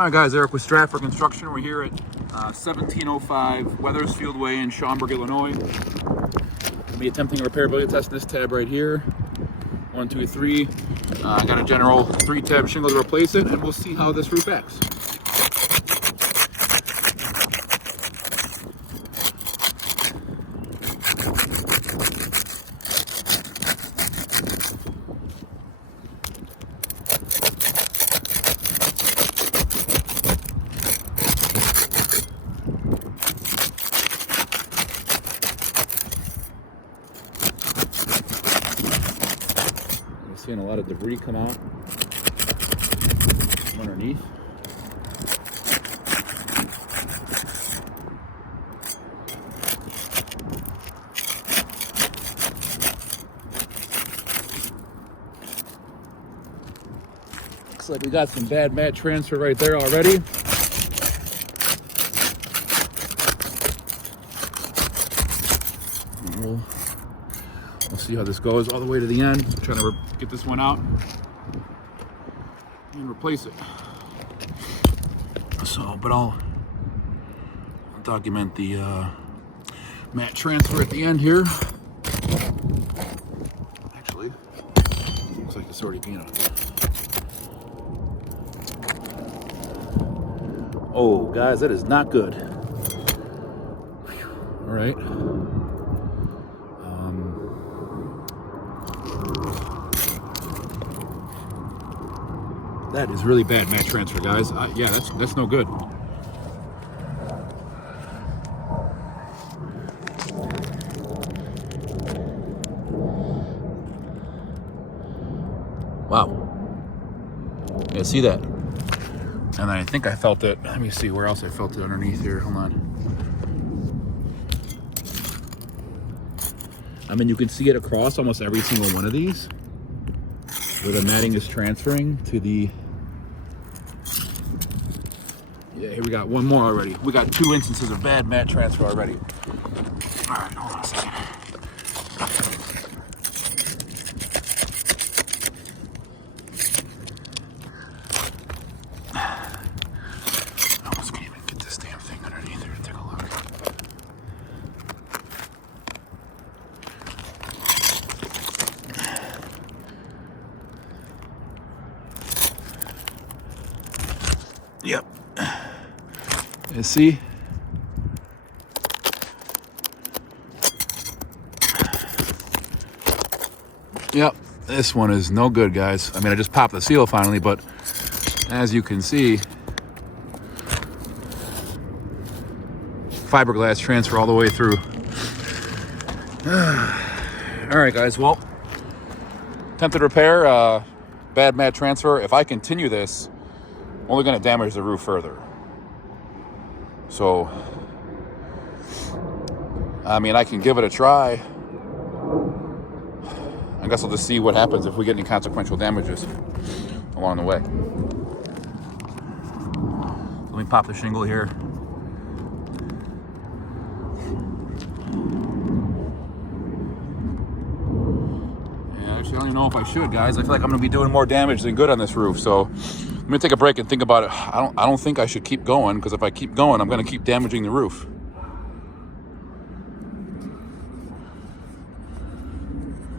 All right, guys, Eric with Strafford Construction. We're here at 1705 Weathersfield Way in Schaumburg, Illinois. We'll be attempting a repairability test in this tab right here. 1, 2, 3. I got a general 3-tab shingle to replace it, and we'll see how this roof acts. Seeing a lot of debris come out from underneath. Looks like we got some bad mat transfer right there already. We'll see how this goes all the way to the end. I'm trying to get this one out and replace it. So, but I'll document the mat transfer at the end here. Actually, looks like it's already painted. Oh, guys, that is not good. All right. That is really bad mat transfer, guys. Yeah, that's no good. Wow. Yeah, see that? And then I think I felt it. Let me see where else I felt it underneath here. Hold on. I mean, you can see it across almost every single one of these, where the matting is transferring to the... Yeah, here we got one more already. We got 2 instances of bad mat transfer already. All right, hold on a second. I almost can't even get this damn thing underneath here to take a look. Yep. You see? Yep, this one is no good, guys. I mean, I just popped the seal finally, but as you can see, fiberglass transfer all the way through. All right, guys, well, attempted repair, bad mat transfer. If I continue this, I'm only going to damage the roof further. So, I mean, I can give it a try. I guess I'll just see what happens if we get any consequential damages along the way. Let me pop the shingle here. Yeah, actually, I don't even know if I should, guys. I feel like I'm going to be doing more damage than good on this roof. So, I'm going to take a break and think about it. I don't think I should keep going, because if I keep going, I'm going to keep damaging the roof.